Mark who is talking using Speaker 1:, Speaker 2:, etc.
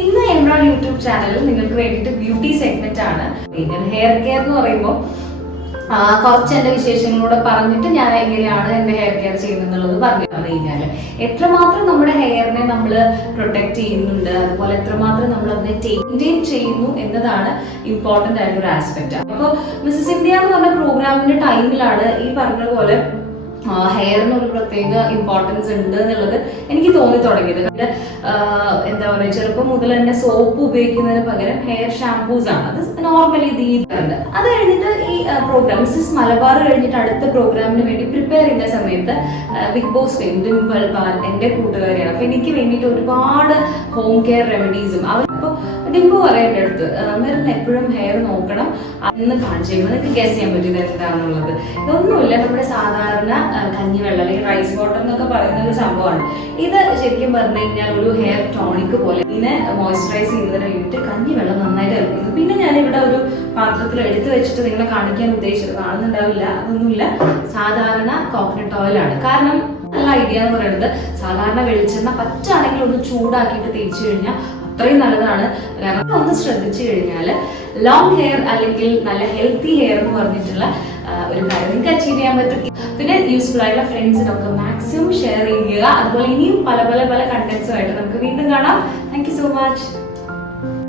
Speaker 1: ഇന്ന് എംബ്രോൺ യൂട്യൂബ് ചാനലിൽ നിങ്ങൾക്ക് വേണ്ടിയിട്ട് ബ്യൂട്ടി സെഗ്മെന്റ് ആണ്. ഹെയർ കെയർ എന്ന് പറയുമ്പോൾ കുറച്ച് എന്റെ വിശേഷങ്ങളൂടെ പറഞ്ഞിട്ട് ഞാൻ എങ്ങനെയാണ് എന്റെ ഹെയർ കെയർ ചെയ്യുന്നത് പറഞ്ഞു കഴിഞ്ഞാൽ. എത്രമാത്രം നമ്മുടെ ഹെയറിനെ നമ്മൾ പ്രൊട്ടക്ട് ചെയ്യുന്നുണ്ട് അതുപോലെ എത്രമാത്രം നമ്മൾ അതിനെ മെയിന്റെയിൻ ചെയ്യുന്നു എന്നതാണ് ഇമ്പോർട്ടന്റ് ആയിട്ടുള്ള ഒരു ആസ്പെക്ട് അപ്പോൾ മിസ്സസ് ഇന്ത്യ എന്ന് പറഞ്ഞ പ്രോഗ്രാമിന്റെ ടൈമിലാണ് ഈ പറഞ്ഞ പോലെ ഹെയറിന് ഒരു പ്രത്യേക ഇമ്പോർട്ടൻസ് ഉണ്ട് എന്നുള്ളത് എനിക്ക് തോന്നി തുടങ്ങിയത്. എന്താ പറയുക ചെറുപ്പം മുതൽ തന്നെ സോപ്പ് ഉപയോഗിക്കുന്നതിന് പകരം ഹെയർ ഷാംപൂസ് ആണ്. അത് നോർമലി ദീപുണ്ട് അത് കഴിഞ്ഞിട്ട് ഈ പ്രോഗ്രാം മിസ്സസ് മലബാർ കഴിഞ്ഞിട്ട് അടുത്ത പ്രോഗ്രാമിന് വേണ്ടി പ്രിപ്പയർ ചെയ്യുന്ന സമയത്ത് ബിഗ് ബോസ് ഫെയിം ഡിംപിൾ പാൽ എന്റെ കൂട്ടുകാരിയാണ്. അപ്പൊ എനിക്ക് വേണ്ടിയിട്ട് ഒരുപാട് ഹോം കെയർ റെമഡീസും അവരിപ്പോ ഡിംബു പറയേണ്ട അടുത്ത് മരുന്ന് എപ്പോഴും ഹെയർ നോക്കണം അന്ന് കാണിച്ചു കഴിയുമ്പോൾ നിങ്ങൾക്ക് ഗസ് ചെയ്യാൻ പറ്റിയത് എന്താണെന്നുള്ളത്. ഇതൊന്നുമില്ല. നമ്മുടെ സാധാരണ കഞ്ഞിവെള്ളം അല്ലെങ്കിൽ റൈസ് വാട്ടർ എന്നൊക്കെ പറയുന്ന ഒരു സംഭവമാണ്. ഇത് ശരിക്കും പറഞ്ഞു കഴിഞ്ഞാൽ ഒരു ഹെയർ ടോണിക് പോലെ. ഇതിനെ മോയ്സ്ചറൈസ് ചെയ്യുന്നതിനായിട്ട് കഞ്ഞിവെള്ളം നന്നായിട്ട് ഹെൽപ്പ് പിന്നെ ഞാൻ ഇവിടെ ഒരു പാത്രത്തിൽ എടുത്തു വെച്ചിട്ട് നിങ്ങളെ കാണിക്കാൻ ഉദ്ദേശിച്ചത് കാണുന്നുണ്ടാവില്ല അതൊന്നുമില്ല. സാധാരണ കോക്കനട്ട് ഓയിലാണ് കാരണം നല്ല ഐഡിയ എന്ന് പറയുന്നത് സാധാരണ വെളിച്ചെണ്ണ പറ്റാണെങ്കിൽ ഒന്ന് ചൂടാക്കിയിട്ട് തേച്ച് കഴിഞ്ഞാൽ അത്രയും നല്ലതാണ്. കാരണം ഒന്ന് ശ്രദ്ധിച്ചു കഴിഞ്ഞാൽ ലോങ് ഹെയർ അല്ലെങ്കിൽ നല്ല ഹെൽത്തി ഹെയർ എന്ന് പറഞ്ഞിട്ടുള്ള ഒരു കാര്യം നിങ്ങൾക്ക് അച്ചീവ് ചെയ്യാൻ പറ്റും. പിന്നെ യൂസ്ഫുൾ ആയിട്ടുള്ള ഫ്രണ്ട്സിനൊക്കെ മാക്സിമം ഷെയർ ചെയ്യുക. അതുപോലെ ഇനിയും പല പല പല കണ്ടന്റ്സുമായിട്ട് നമുക്ക് വീണ്ടും കാണാം. Thank you so much